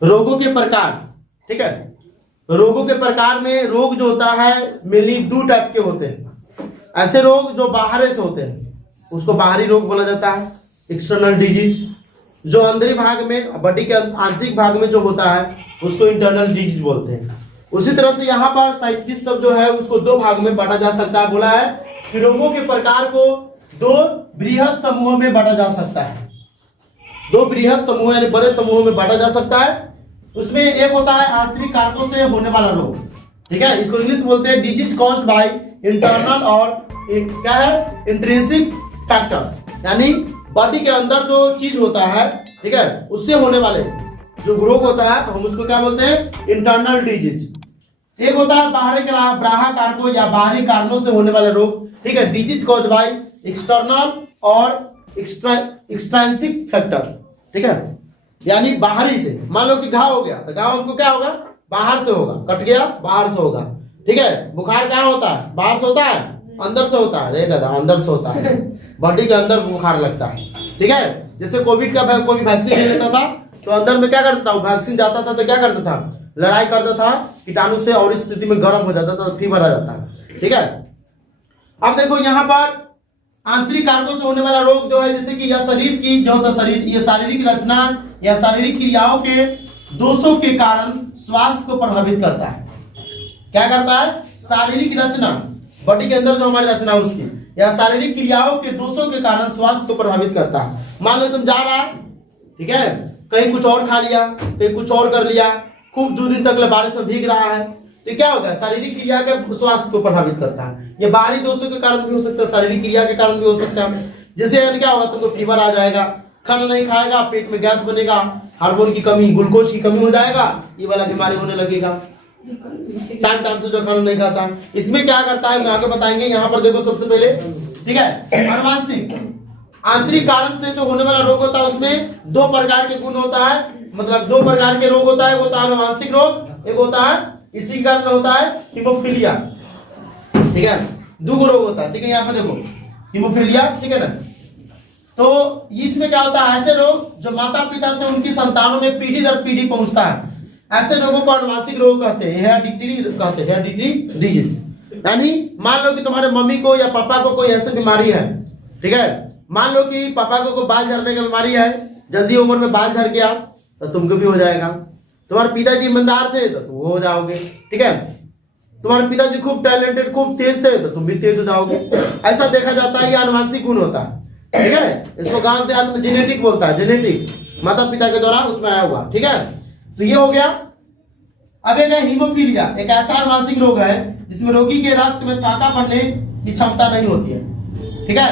रोगों के प्रकार, ठीक है। रोगों के प्रकार में रोग जो होता है मेनली दो टाइप के होते हैं। ऐसे रोग जो बाहर से होते हैं उसको बाहरी रोग बोला जाता है, एक्सटर्नल डिजीज। जो अंदरी भाग में, बॉडी के आंतरिक भाग में जो होता है उसको इंटरनल डिजीज बोलते हैं। उसी तरह से यहाँ पर साइंटिस्ट सब जो है उसको दो भाग में बांटा जा सकता है। बोला है कि रोगों के प्रकार को दो बृहद समूहों में बांटा जा सकता है। दो बृहद समूह यानी बड़े समूहों में बांटा जा सकता है। उसमें एक होता है आंतरिक कारकों से होने वाला रोग, ठीक है। इसको इंग्लिश बोलते हैं डिजीज कॉज्ड बाय इंटरनल और क्या है इंट्रिंसिक फैक्टर्स, यानी बॉडी के अंदर जो चीज होता है, ठीक है, उससे होने वाले जो रोग होता है हम उसको क्या बोलते हैं इंटरनल डिजीज। एक होता है बाहरी कारकों या बाहरी कारणों से होने वाले रोग, ठीक है, डिजीज कॉज्ड बाय एक्सटर्नल और एक्सट्रिंसिक फैक्टर, ठीक है, यानी बाहरी से। मान लो कि घाव हो गया तो घाव हमको क्या होगा बाहर से होगा, कट गया बाहर से होगा, ठीक है। बुखार कहाँ होता है बाहर से होता है अंदर से होता है, रहेगा अंदर से होता है, बॉडी के अंदर बुखार लगता है, ठीक है। जैसे कोविड का कोई वैक्सीन लेता था तो अंदर में क्या करता था, वैक्सीन जाता था तो क्या करता था लड़ाई करता था कीटाणु से और इस स्थिति में गर्म हो जाता था तो फीवर आ जाता है, ठीक है। अब देखो यहाँ पर आंतरिक कारकों से होने वाला रोग जो है, जैसे कि यह शरीर की जो होता शरीर ये शारीरिक रचना या शारीरिक क्रियाओं के दोषों के कारण स्वास्थ्य को प्रभावित करता है। क्या करता है शारीरिक रचना, बॉडी के अंदर जो हमारी रचना है उसकी या शारीरिक क्रियाओं के दोषों के कारण स्वास्थ्य को प्रभावित करता है। मान लो तुम जा रहा है, ठीक है, कहीं कुछ और खा लिया, कहीं कुछ और कर लिया, खूब 2 दिन तक बारिश में भीग रहा है, तो क्या होगा शारीरिक क्रिया के स्वास्थ्य को प्रभावित करता है। ये बाहरी दोषों के कारण भी हो सकता है, शारीरिक क्रिया के कारण भी हो सकता है। जैसे क्या होगा तुमको फीवर आ जाएगा, खाना नहीं खाएगा, पेट में गैस बनेगा, हार्मोन की कमी, ग्लूकोज की कमी हो जाएगा, ये वाला बीमारी होने लगेगा। टाइम से जो खाना नहीं खाता, इसमें क्या करता है आगे बताएंगे। यहाँ पर देखो सबसे पहले, ठीक है, आनुवांशिक आंतरिक कारण से जो होने वाला रोग होता है उसमें 2 प्रकार के गुण होता है, मतलब 2 प्रकार के रोग होता है। एक होता है आनुवांशिक रोग, एक होता है इसी कारण होता है हीमोफीलिया, ठीक है, 2 रोग होता है, ठीक है। यहाँ पे देखो हीमोफीलिया, ठीक है ना। तो इसमें क्या होता है ऐसे रोग जो माता पिता से उनकी संतानों में पीढ़ी दर पीढ़ी पहुंचता है, ऐसे रोगों को आनुवांशिक रोग कहते हैं, हेरिडिटरी डिजीज। यानी मान लो कि तुम्हारे मम्मी को या पापा को कोई ऐसी बीमारी है, ठीक है, मान लो कि पापा को बाल झड़ने की बीमारी है, जल्दी उम्र में बाल झड़ गया तो तुमको भी हो जाएगा। तुम्हारे पिताजी ईमानदार थे तो तुम हो जाओगे, ठीक है। तुम्हारे पिताजी खूब टैलेंटेड खूब तेज थे तो तुम भी तेज हो जाओगे। ऐसा देखा जाता है, ये आनुवांशिक गुण होता है, ठीक है। इसको गांव देहात में जेनेटिक बोलता है, जेनेटिक माता पिता के द्वारा उसमें आया हुआ, ठीक है। तो ये हो गया। अब एक है हीमोफीलिया, एक ऐसा आनुवांशिक रोग है जिसमें रोगी के रक्त में थाका बनने की क्षमता नहीं होती है, ठीक है,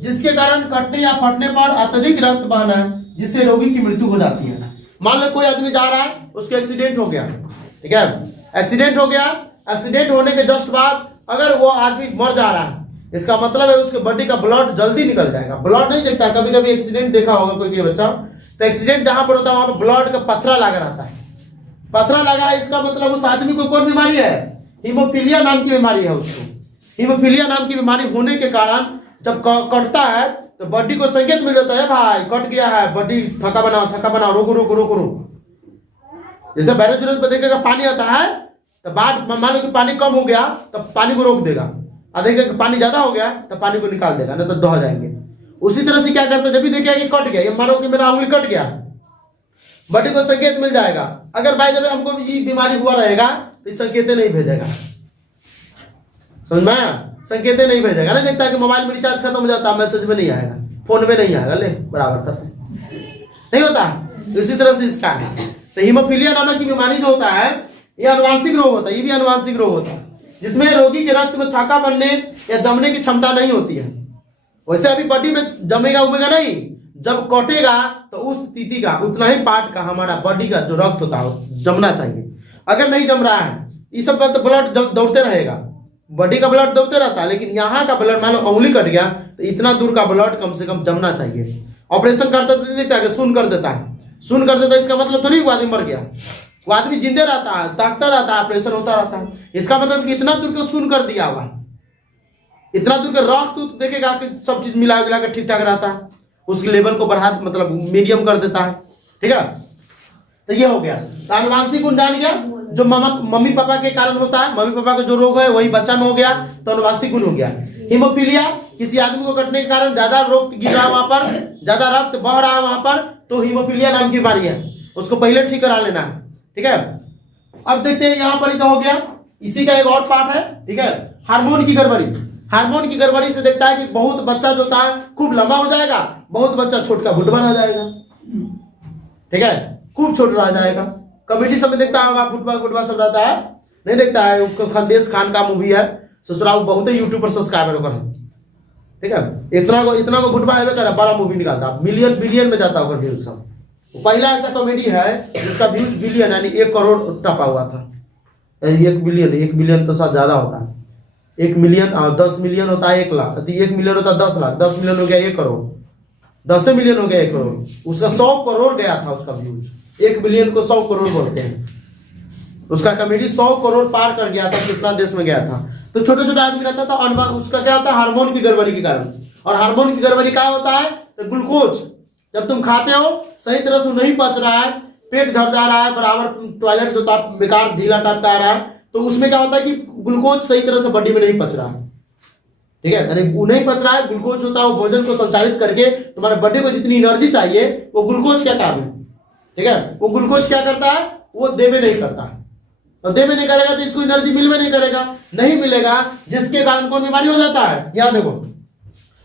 जिसके कारण कटने या फटने पर अत्यधिक रक्त बहना जिससे रोगी की मृत्यु हो जाती है। मान लो कोई आदमी जा रहा है, उसको एक्सीडेंट हो गया, ठीक है, एक्सीडेंट हो गया, एक्सीडेंट होने के जस्ट बाद अगर वो आदमी मर जा रहा है, इसका मतलब है उसके बॉडी का ब्लड जल्दी निकल जाएगा। ब्लड नहीं देखता, कभी कभी एक्सीडेंट देखा होगा कोई बच्चा, तो एक्सीडेंट जहां पर होता है वहां पर ब्लड का पथरा लगा रहता है, पथरा लगा, इसका मतलब उस आदमी को कौन बीमारी है हीमोफीलिया नाम की बीमारी है उसको। हीमोफीलिया नाम की बीमारी होने के कारण जब कटता है तो बॉडी को संकेत मिल जाता है भाई कट गया है, बॉडी थका बनाओ, रोको। जैसे बैरज पे देखेगा पानी आता है तो बाद मान लो कि पानी कम हो गया तो पानी को रोक देगा, देखेगा पानी ज्यादा हो गया तो पानी को निकाल देगा, नहीं तो दह जाएंगे। उसी तरह से क्या करता है, जब भी देखेगा कि कट गया, ये मानो कि मेरा उंगली कट गया, बॉडी को संकेत मिल जाएगा। अगर भाई जब हमको ये बीमारी हुआ रहेगा तो ये संकेतें नहीं भेजेगा, समझ में, संकेतें नहीं भेजेगा। नहीं देखता है कि मोबाइल में रिचार्ज खत्म हो जाता, मैसेज में नहीं आएगा, फोन में नहीं आएगा, ले बराबर खत्म नहीं होता। इसी तरह से इसका है। तो हीमोफीलिया नामक की बीमारी जो होता है ये आनुवांशिक रोग होता है, ये भी आनुवांशिक रोग होता है जिसमें रोगी के रक्त में थाका बनने या जमने की क्षमता नहीं होती है। वैसे अभी बॉडी में जमेगा उमेगा नहीं, जब कटेगा तो उस स्थिति का उतना ही पार्ट का हमारा बॉडी का जो रक्त होता है जमना चाहिए। अगर नहीं जम रहा है इस सब पर तो ब्लड दौड़ते रहेगा, बॉडी का ब्लड दौड़ते रहता है, लेकिन यहाँ का ब्लड मान लो उंगली कट गया तो इतना दूर का ब्लड कम से कम जमना चाहिए। ऑपरेशन करता तो देखता है सुन कर देता है, सुन कर देता है, इसका मतलब थोड़ी वो आदमी मर गया, वो आदमी जिंदे रहता है, ताकता रहता है, ऑपरेशन होता रहता है। इसका मतलब कि इतना दूर को सुन कर दिया हुआ, इतना दूर का रक्त तो देखेगा कि सब चीज मिला कर ठीक ठाक रहता है, उसके लेवल को बढ़ा मतलब मीडियम कर देता है, ठीक है। तो ये हो गया। तो अनुवांशिक गुण जान गया, जो मम्मी पापा के कारण होता है, मम्मी पापा का जो रोग है वही बच्चा में हो गया, तो अनुवांशिक गुण हो गया। हीमोफीलिया, किसी आदमी को कटने के कारण ज्यादा रक्त गिर रहा है वहां पर, ज्यादा रक्त बह रहा है वहां पर, तो हीमोफीलिया नाम की बीमारी है, उसको पहले ठीक करा लेना है। ठीक है, अब देखते हैं यहाँ पर तो हो गया। इसी का एक और पार्ट है, ठीक है, हार्मोन की गड़बड़ी। हार्मोन की गड़बड़ी से देखता है कि बहुत बच्चा जो था खूब लंबा हो जाएगा, बहुत बच्चा छोटा फुटबॉल रह जाएगा। ठीक है, खूब छोटा रह जाएगा। कमेटी सब में देखता होगा, फुटबॉल सब रहता है, नहीं देखता है? खंदेश खान का मूवी है ससुराल, बहुत ही यूट्यूब पर सब्सक्राइबर होकर है। ठीक है, इतना को फुटबॉल है कर बड़ा मूवी निकालता, मिलियन बिलियन में जाता होगा व्यूज सब। पहला ऐसा कॉमेडी है जिसका व्यूज बिलियन यानी 1 करोड़ टपा हुआ था। 1 बिलियन तो शायद ज्यादा होता है। 1 मिलियन 10 मिलियन होता है 1 लाख, 1 मिलियन होता है 10 लाख, 10 मिलियन हो गया 1 करोड़, 10 मिलियन हो गया 1 करोड़। उसका 100 करोड़ गया था उसका व्यूज। 1 मिलियन को 100 करोड़ बोलते हैं। उसका कॉमेडी 100 करोड़ पार कर गया था, कितना देश में गया था। तो छोटे छोटे आदमी रहता था, उसका क्या होता है, हार्मोन की गड़बड़ी के कारण। और हार्मोन की गड़बड़ी क्या होता है, तो ग्लूकोज जब तुम खाते हो सही तरह से नहीं पच रहा है, पेट झड़ जा रहा है, बराबर टॉयलेट जो बेकार ढीला टाइप का आ रहा है, तो उसमें क्या होता है कि ग्लूकोज सही तरह से बॉडी में नहीं पच रहा है। ठीक है, यानी वो नहीं पच रहा है। ग्लूकोज होता है वो भोजन को संचालित करके तुम्हारे बॉडी को जितनी एनर्जी चाहिए, वो ग्लूकोज क्या काम है। ठीक है, वो ग्लूकोज क्या करता है, वो देवे नहीं करता है। और देवे नहीं करेगा तो इसको एनर्जी मिल में नहीं करेगा, नहीं मिलेगा, जिसके कारण कौन बीमारी हो जाता है। यहाँ देखो,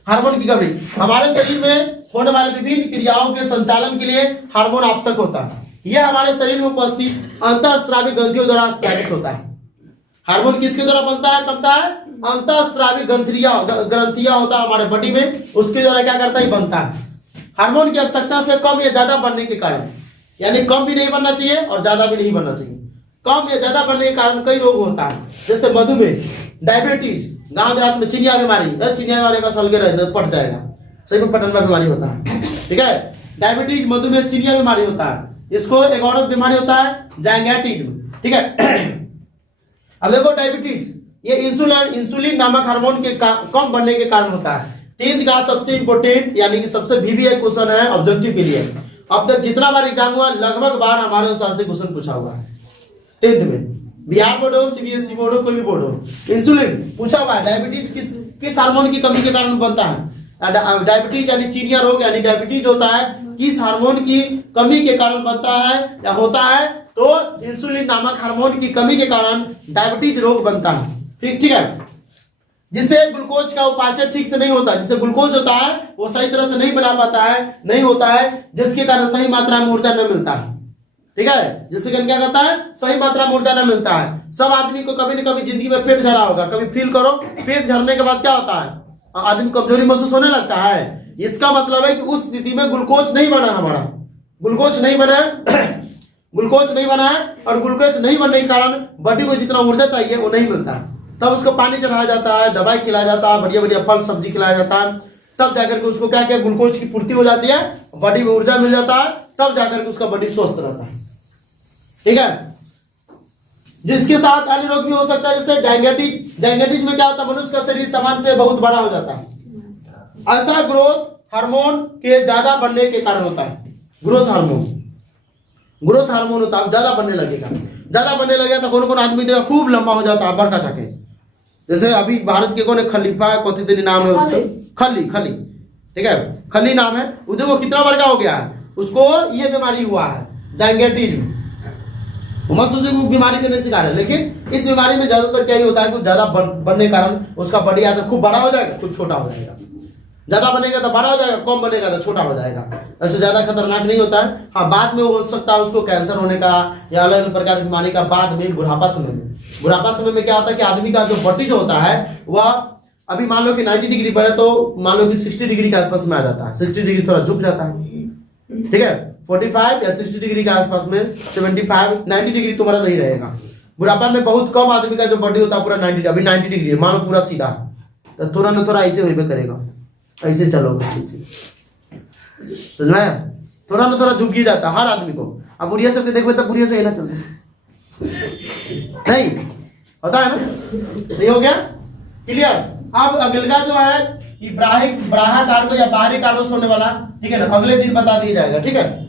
हार्मोन की कमी। हमारे शरीर में होने वाले विभिन्न क्रियाओं के संचालन के लिए हार्मोन आवश्यक होता है। यह हमारे शरीर में उपस्थित अंतःस्रावी ग्रंथियों द्वारा स्रावित होता है। हार्मोन किसके द्वारा बनता है, बनता है अंतःस्रावी ग्रंथियां होता है हमारे बॉडी में, उसके द्वारा क्या करता है, बनता है। हार्मोन की आवश्यकता से कम या ज्यादा बनने के कारण, यानी कम भी नहीं बनना चाहिए और ज्यादा भी नहीं बनना चाहिए, कम या ज्यादा बनने के कारण कई रोग होता है, जैसे मधुमेह, डायबिटीज, गांव देहात में चिनिया बीमारी, चिनिया बीमारी का सलगे पट जाएगा, सही में पटन में बीमारी होता है। ठीक है, डायबिटीज, मधुमेह, चिनिया बीमारी होता है। इसको एक और बीमारी होता है जायंगैटिज्म। ठीक है, अब देखो डायबिटीज, ये इंसुलिन नामक हार्मोन के कम बनने के कारण होता है। 10th का सबसे इंपोर्टेंट यानी कि सबसे VVI क्वेश्चन है ऑब्जेक्टिव के लिए। अब तक जितना बार एग्जाम हुआ लगभग बार हमारे अनुसार से क्वेश्चन पूछा हुआ है 10th में, बिहार बोर्ड हो, CBSE बोर्ड हो, कोई भी बोर्ड हो। इंसुलिन पूछा हुआ है, डायबिटीज किस हार्मोन की कमी के कारण बनता है। डायबिटीज यानी चीनिया रोग, यानी डायबिटीज होता है किस हार्मोन की कमी के कारण बनता है या होता है, तो इंसुलिन नामक हार्मोन की कमी के कारण डायबिटीज रोग बनता है। ठीक है, जिससे ग्लूकोज का उपाचन ठीक से नहीं होता, जिससे ग्लूकोज होता है वो सही तरह से नहीं बना पाता है, नहीं होता है, जिसके कारण सही मात्रा में ऊर्जा न मिलता है। ठीक है, जिससे कारण क्या करता है, सही मात्रा में ऊर्जा न मिलता है। सब आदमी को कभी न कभी जिंदगी में पेट झड़ा होगा, कभी फील करो, पेट झड़ने के बाद क्या होता है, आदमी कमजोरी महसूस होने लगता है। इसका मतलब है कि उस स्थिति में ग्लूकोज नहीं बना, हमारा ग्लूकोज नहीं बना ग्लूकोज नहीं बना है, और ग्लूकोज नहीं बनने के कारण बॉडी को जितना ऊर्जा चाहिए वो नहीं मिलता है। तब उसको पानी चढ़ाया जाता है, दवाई खिलाया जाता है, बढ़िया बढ़िया फल सब्जी खिलाया जाता है, तब जाकर के उसको क्या क्या ग्लूकोज की पूर्ति हो जाती है, बॉडी में ऊर्जा मिल जाता है, तब जाकर के उसका बॉडी स्वस्थ रहता है। ठीक है, जिसके साथ अन्य रोग भी हो सकता है, जैसे जायंगैटिज में क्या होता है, मनुष्य का शरीर सामान्य से बहुत बड़ा हो जाता है। ऐसा ग्रोथ हार्मोन के ज्यादा बनने के कारण होता है। ग्रोथ हार्मोन होता है, ज्यादा बनने लगेगा, तो कौन कौन आदमी देखा खूब लंबा हो जाता है, बड़का जाके। जैसे अभी भारत के कौन खलीफा कोती नाम है उसका, खली। ठीक है, खली नाम है, वो देखो कितना बड़का हो गया है, उसको ये बीमारी हुआ है जायंगैटिज्म। मत सोचो कि बीमारी से नहीं सिखा रहे, लेकिन इस बीमारी में ज्यादातर क्या ही होता है, कुछ ज्यादा बनने के कारण उसका बॉडी या तो खूब बड़ा हो जाएगा, कुछ छोटा हो जाएगा। ज्यादा बनेगा तो बड़ा हो जाएगा, कम बनेगा तो छोटा हो जाएगा। ऐसे ज्यादा खतरनाक नहीं होता है। हाँ, बाद में हो सकता है उसको कैंसर होने का या अलग अलग प्रकार की बीमारी का, बाद में बुढ़ापा समय में क्या होता है कि आदमी का जो बॉडी जो होता है वह अभी मान लो कि 90 डिग्री पर है, तो मान लो कि 60 डिग्री के आसपास में आ जाता है, 60 डिग्री थोड़ा झुक जाता है। ठीक है, 45 या 60 डिग्री के आसपास में 75 90 डिग्री तुम्हारा नहीं रहेगा। बुढ़ापा में बहुत कम आदमी का जो बॉडी होता है पूरा 90, अभी 90 डिग्री है, मानो पूरा सीधा, तो थोड़ा ना थोड़ा ऐसे होइबे करेगा, ऐसे चलोगे, समझ में, थोड़ा ना थोड़ा झुक ही जाता हर आदमी को। अब बुढ़िया सबके देखो तो बुढ़िया से ना चलते नहीं होता है ना, नहीं हो गया क्लियर। अब अगला जो है कि ब्राहा कार्डो या बाहरी कार्डो से होने वाला, ठीक है ना, अगले दिन बता दिया जाएगा। ठीक है।